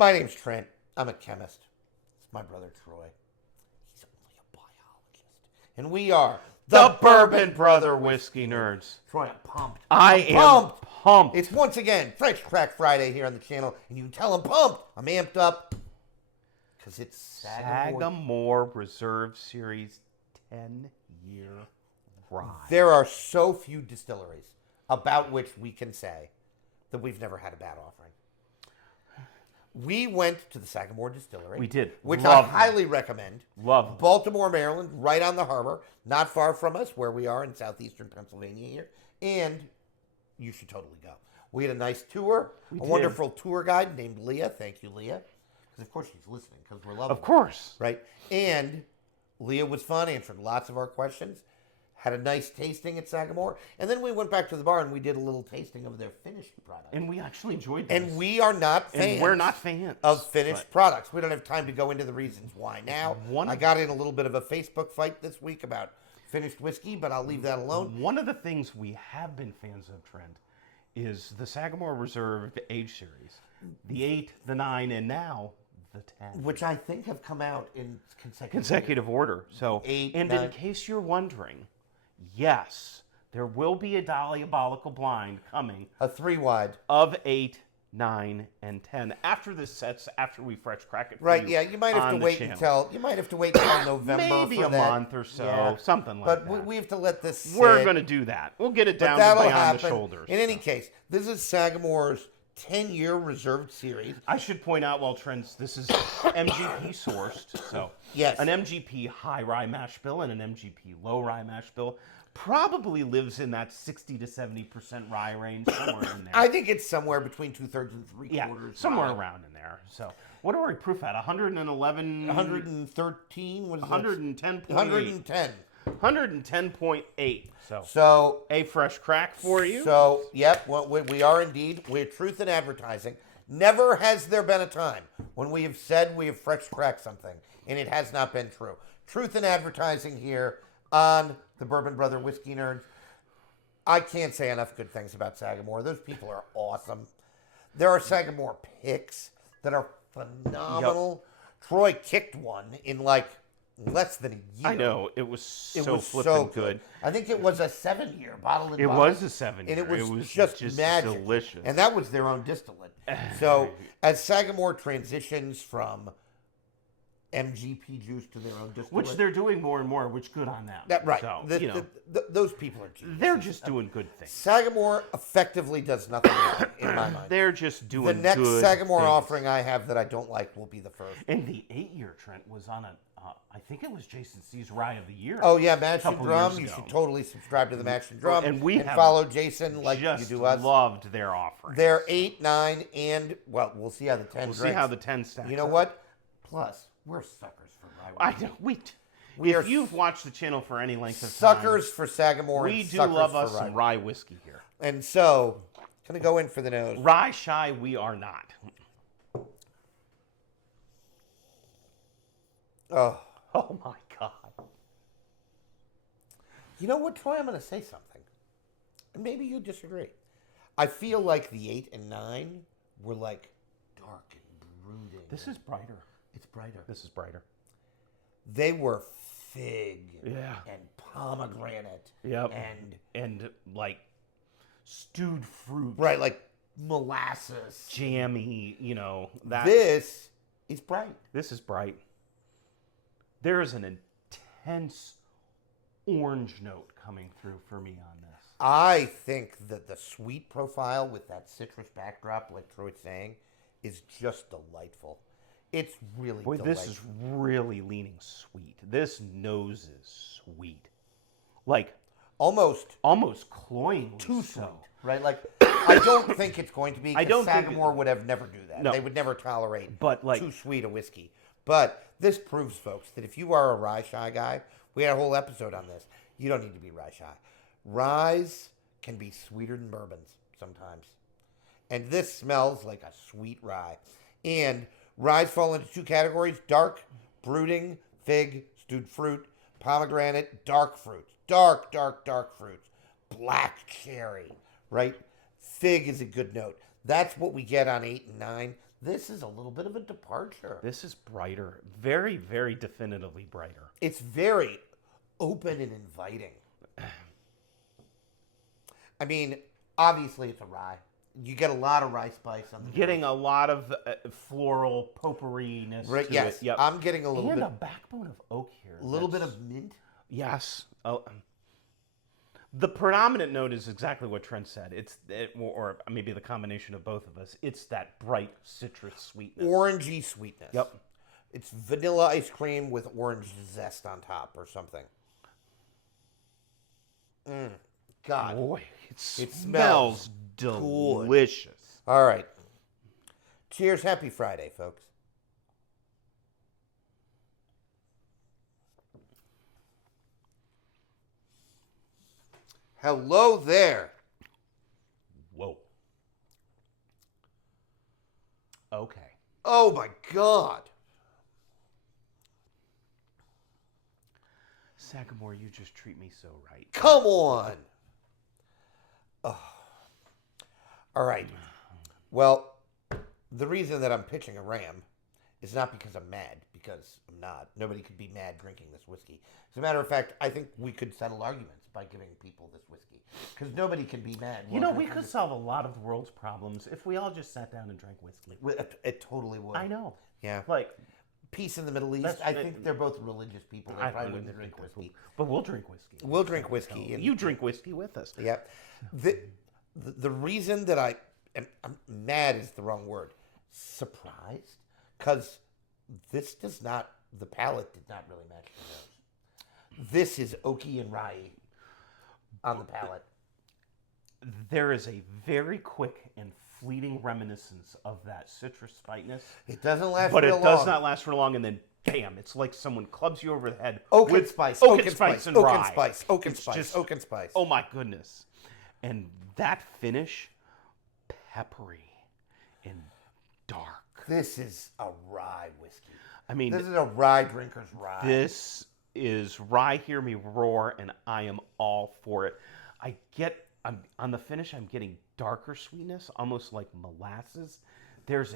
My name's Trent. I'm a chemist. It's my brother Troy. He's only a biologist. And we are The Bourbon Brother Whiskey Nerds. Troy, I'm pumped. I am pumped. It's once again Fresh Crack Friday here on the channel, and you can tell I'm pumped. I'm amped up because it's Sagamore Reserve Series 10-year rye. There are so few distilleries about which we can say that we've never had a bad offering. We went to the Sagamore Distillery. We did. Which Love I highly recommend. Love them. Baltimore, Maryland, right on the harbor, not far from us, where we are in southeastern Pennsylvania here. And you should totally go. We had a nice tour, wonderful tour guide named Leah. Thank you, Leah. Because, of course, she's listening because we're loving Of course. her, right? And Leah was fun, answered lots of our questions. Had a nice tasting at Sagamore. And then we went back to the bar and we did a little tasting of their finished product. And we actually enjoyed this. And we are not fans. And we're not fans. Of finished products. We don't have time to go into the reasons why now. I got in a little bit of a Facebook fight this week about finished whiskey, but I'll leave that alone. One of the things we have been fans of, Trent, is the Sagamore Reserve Age Series. The 8, the 9, and now the 10. Which I think have come out in consecutive order. So, 8, and 9. in case you're wondering, yes, there will be a diabolical blind coming. A 3-wide. Of 8, 9, and 10. After this sets, after we fresh crack it for right, you yeah, you might have to wait until November. Maybe for a that. month or so, something like that. But we have to let this sit. We're going to do that. We'll get it down to beyond the shoulders. In any case, this is Sagamore's 10-year reserved series. I should point out, while Trent's, this is MGP sourced. So yes, an MGP high rye mash bill and an MGP low rye mash bill probably lives in that 60 to 70% rye range, somewhere in there. I think it's somewhere between 2/3 and 3/4. Yeah, somewhere around in there. So what are we proof at? 111? 113 was 110.8. 110. 110.8. So a fresh crack for you. So, yep, well, we are indeed. We're truth in advertising. Never has there been a time when we have said we have fresh cracked something, and it has not been true. Truth in advertising here on the Bourbon Brother Whiskey Nerds. I can't say enough good things about Sagamore. Those people are awesome. There are Sagamore picks that are phenomenal. Yep. Troy kicked one in like less than a year. I know. It was so good. I think it was a 7-year bottle. It was a 7-year. And it was just magic. Delicious. And that was their own distillate. So as Sagamore transitions from MGP juice to their own distillate. Which they're doing more and more, which good on them. Right. So, those people are geniuses. They're just doing good things. Sagamore effectively does nothing wrong, in my mind. They're just doing good The next Sagamore things. offering I have that I don't like will be the first. And the 8-year, Trent, was on I think it was Jason C's Rye of the Year. Oh, yeah, Mash and Drum. You should totally subscribe to the Mash and Drum. And we follow Jason like you do us. Loved their offering. They're 8, 9, and, well, we'll see how the 10 We'll see how the 10 stacks. You know what? Plus, we're suckers for rye. I know. If you've watched the channel for any length of time. Suckers for Sagamore we and do suckers love for us rye. some rye whiskey here. And so, going to go in for the nose. Rye shy, we are not. Oh my God. You know what, Troy? I'm going to say something. And maybe you disagree. I feel like the 8 and 9 were like dark and brooding. This is brighter. It's brighter. This is brighter. They were fig and pomegranate. Yep. And like stewed fruit. Right, like molasses. Jammy, that. This is bright. This is bright. There is an intense orange note coming through for me on this. I think that the sweet profile with that citrus backdrop, like Troy's saying, is just delightful. It's really delightful. This is really leaning sweet. This nose is sweet. Like almost cloyingly too so. Sweet, right? Like I don't think it's going to be. I don't Sagamore would have never do that. No. They would never tolerate too sweet a whiskey. But this proves, folks, that if you are a rye shy guy, we had a whole episode on this. You don't need to be rye shy. Ryes can be sweeter than bourbons sometimes. And this smells like a sweet rye. And ryes fall into 2 categories: dark, brooding, fig, stewed fruit, pomegranate, dark fruits. Dark fruits. Black cherry, right? Fig is a good note. That's what we get on 8 and 9. This is a little bit of a departure. This is brighter. Very, very definitively brighter. It's very open and inviting. I mean, obviously it's a rye. You get a lot of rye spice on the Getting a lot of floral potpourri-ness right, to yes, it. Yep. I'm getting a little and bit. a backbone of oak here. A little bit of mint. Yes. Oh, the predominant note is exactly what Trent said. Or maybe the combination of both of us. It's that bright citrus sweetness. Orangey sweetness. Yep. It's vanilla ice cream with orange zest on top or something. God. Boy, it smells smells delicious. All right. Cheers. Happy Friday, folks. Hello there. Whoa. Okay. Oh, my God. Sagamore, you just treat me so right. Come on. Oh. All right. Well, the reason that I'm pitching a ram is not because I'm mad, because I'm not. Nobody could be mad drinking this whiskey. As a matter of fact, I think we could settle arguments by giving people this whiskey, because nobody can be mad. You know, we could solve a lot of the world's problems if we all just sat down and drank whiskey. It totally would. I know. Yeah. Like, peace in the Middle East. I think they're both religious people. They probably wouldn't drink whiskey. But we'll drink whiskey. We'll drink whiskey. You drink whiskey with us. Yeah. The reason that I'm mad is the wrong word. Surprised, because this does not. The palate did not really match the nose. This is oaky and rye on the palate. There is a very quick and fleeting reminiscence of that citrus spikeness. It doesn't last but real it long. does not last for long, and then bam, it's like someone clubs you over the head Oak with and spice, oak and spice and rye. oak and spice, oak and It's spice, just- oak and spice. Oh my goodness. And that finish, peppery and dark. This is a rye whiskey. I mean, This is a rye drinker's rye. this is rye, hear me roar, and I am all for it. I'm on the finish, I'm getting darker sweetness, almost like molasses. There's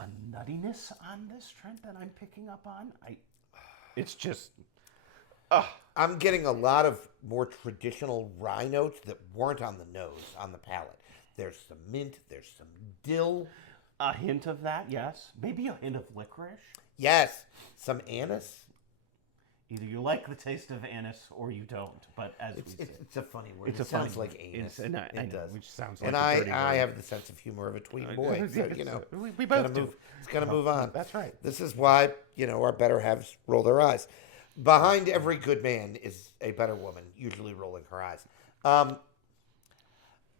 a nuttiness on this, Trent, that I'm picking up on. It's just, I'm getting a lot of more traditional rye notes that weren't on the nose, on the palate. There's some mint, there's some dill. a hint of that, yes. Maybe a hint of licorice. Yes, some anise. Either you like the taste of anise or you don't. But as we say, It's a funny word. it's It a funny sounds like word. anus. I know, It does. which sounds like And a dirty I word. have the sense of humor of a tween boy. So, you know, we both do. It's going to move on. That's right. This is why, you know, our better halves roll their eyes. Behind every good man is a better woman, usually rolling her eyes.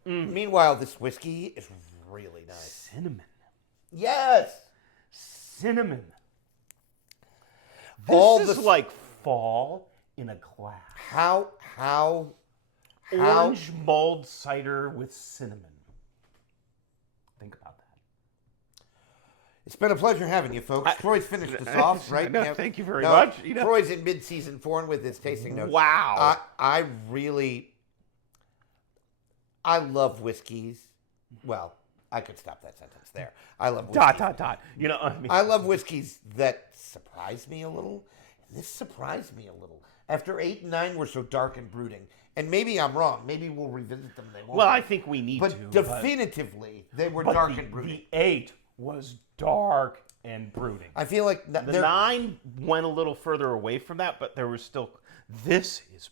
Meanwhile, this whiskey is really nice. Cinnamon. Yes. Cinnamon. All This is the- like fall in a glass. How Orange mulled cider with cinnamon. Think about that. It's been a pleasure having you, folks. Troy's finished us off, right? No, Yeah. thank you very much. You know. Troy's in mid-season form with his tasting notes. Wow. I love whiskeys. Well, I could stop that sentence there. I love whiskeys. You know, I mean, I love whiskeys that surprise me a little. And this surprised me a little. After 8 and 9 were so dark and brooding. And maybe I'm wrong. Maybe we'll revisit them. They won't. well, be. I think we need to. But definitively, they were but dark the, and brooding. The 8 was dark and brooding. I feel like The they're 9 went a little further away from that, but there was still. This is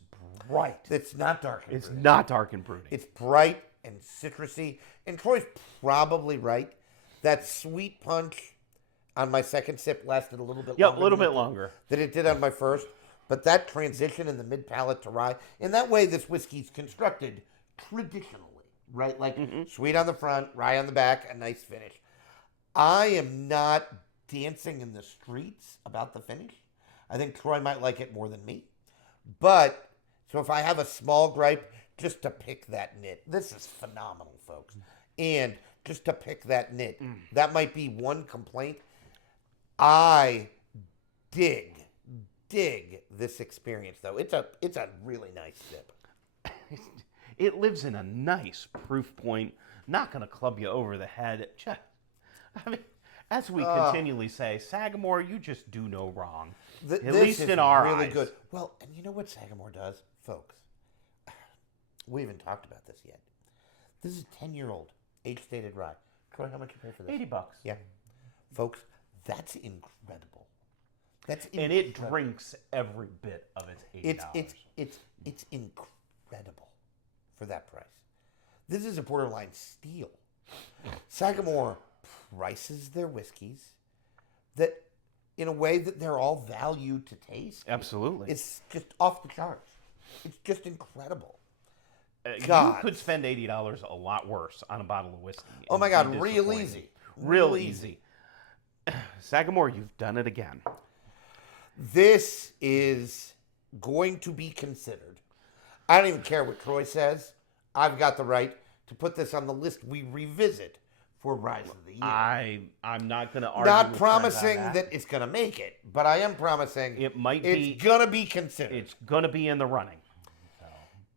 bright. It's not dark and It's brooding. not dark and brooding. It's bright and citrusy. And Troy's probably right. That sweet punch on my second sip lasted a little bit Yep, longer. a little than bit longer. Than it did on my first. But that transition in the mid palate to rye, in that way, this whiskey's constructed traditionally, right? Like sweet on the front, rye on the back, a nice finish. I am not dancing in the streets about the finish. I think Troy might like it more than me. But, so if I have a small gripe, just to pick that nit. This is phenomenal, folks. And just to pick that nit. That might be one complaint. I dig this experience, though. It's a really nice sip. It lives in a nice proof point, not going to club you over the head. I mean, as we continually say, Sagamore, you just do no wrong. At least in our really eyes. good. Well, and you know what Sagamore does, folks? We haven't talked about this yet. This is a 10-year-old age-stated rye. Troy, how much you pay for this? $80. Yeah, folks, that's incredible. That's And it drinks every bit of its $80. It's incredible for that price. This is a borderline steal. Sagamore prices their whiskeys that in a way that they're all valued to taste. Absolutely. It's just off the charts. It's just incredible. You could spend $80 a lot worse on a bottle of whiskey. Oh my God, be real disappointed. easy. Real easy. Sagamore, you've done it again. This is going to be considered. I don't even care what Troy says. I've got the right to put this on the list we revisit for Rise of the Year. I'm not going to argue. Not with promising Trent on that it's going to make it, but I am promising it might be. It's going to be considered. It's going to be in the running.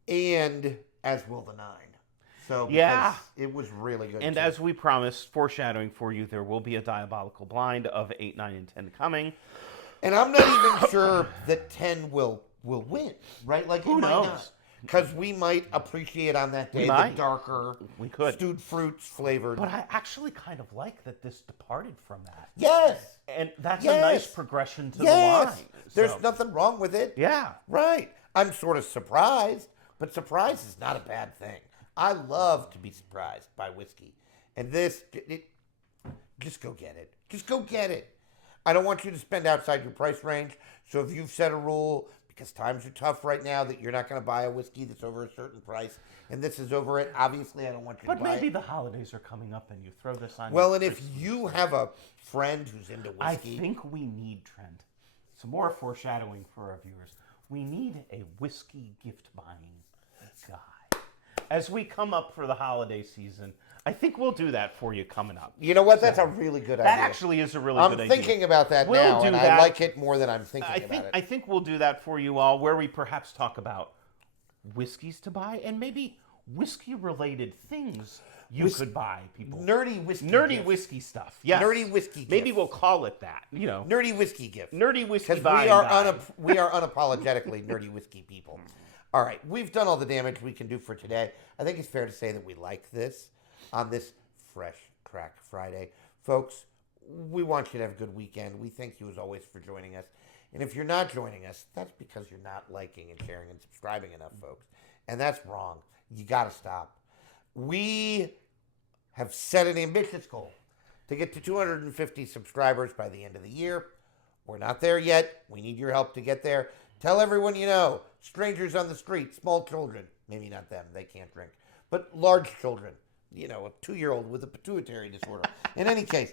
And as will the 9. So yeah, it was really good. And too. as we promised, foreshadowing for you, there will be a diabolical blind of 8, 9, and 10 coming. And I'm not even sure that 10 will win, right? Like who knows? Because we might appreciate on that day the darker, stewed fruits flavored. But I actually kind of like that this departed from that. Yes. And that's a nice progression to the line. There's nothing wrong with it. Yeah. Right. I'm sort of surprised, but surprise is not a bad thing. I love to be surprised by whiskey. And this, just go get it. Just go get it. I don't want you to spend outside your price range. So if you've set a rule, because times are tough right now, that you're not going to buy a whiskey that's over a certain price, and this is over it, obviously I don't want you to buy it. But maybe the holidays are coming up and you throw this on. Well, and if you have a friend who's into whiskey. I think we need, Trent, some more foreshadowing for our viewers. We need a whiskey gift buying guide. As we come up for the holiday season, I think we'll do that for you coming up. You know what? That's a really good idea. That actually is a really good idea. I'm thinking about that now, and I like it more than I'm thinking about it. I think we'll do that for you all, where we perhaps talk about whiskeys to buy and maybe whiskey-related things you could buy, people. Nerdy whiskey stuff. Yes. Nerdy whiskey gifts. Maybe we'll call it that. You know, nerdy whiskey gifts. Nerdy whiskey buying. We are unapologetically nerdy whiskey people. All right, we've done all the damage we can do for today. I think it's fair to say that we like this on this Fresh Crack Friday. Folks, we want you to have a good weekend. We thank you as always for joining us. And if you're not joining us, that's because you're not liking and sharing and subscribing enough, folks. And that's wrong. You got to stop. We have set an ambitious goal to get to 250 subscribers by the end of the year. We're not there yet. We need your help to get there. Tell everyone you know, strangers on the street, small children, maybe not them, they can't drink, but large children, you know, a 2-year-old with a pituitary disorder. In any case,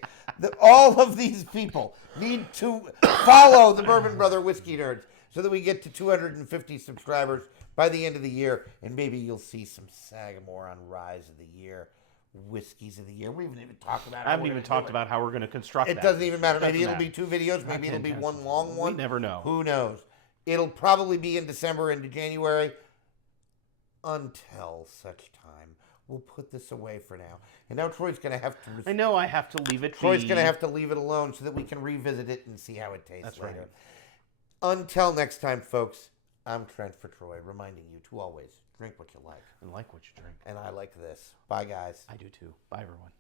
all of these people need to follow the Bourbon Brother Whiskey Nerds so that we get to 250 subscribers by the end of the year, and maybe you'll see some Sagamore on Rise of the Year, Whiskeys of the Year. We haven't even talked about. I haven't even talked about how we're going to construct. It doesn't even matter. Maybe it'll be 2 videos. Maybe it'll be one long one. We never know. Who knows? It'll probably be in December into January. Until such time, we'll put this away for now. And now Troy's going to have to. I know I have to leave it. Troy's going to have to leave it alone so that we can revisit it and see how it tastes later. Right. Until next time, folks. I'm Trent for Troy, reminding you to always drink what you like. And like what you drink. And I like this. Bye, guys. I do too. Bye, everyone.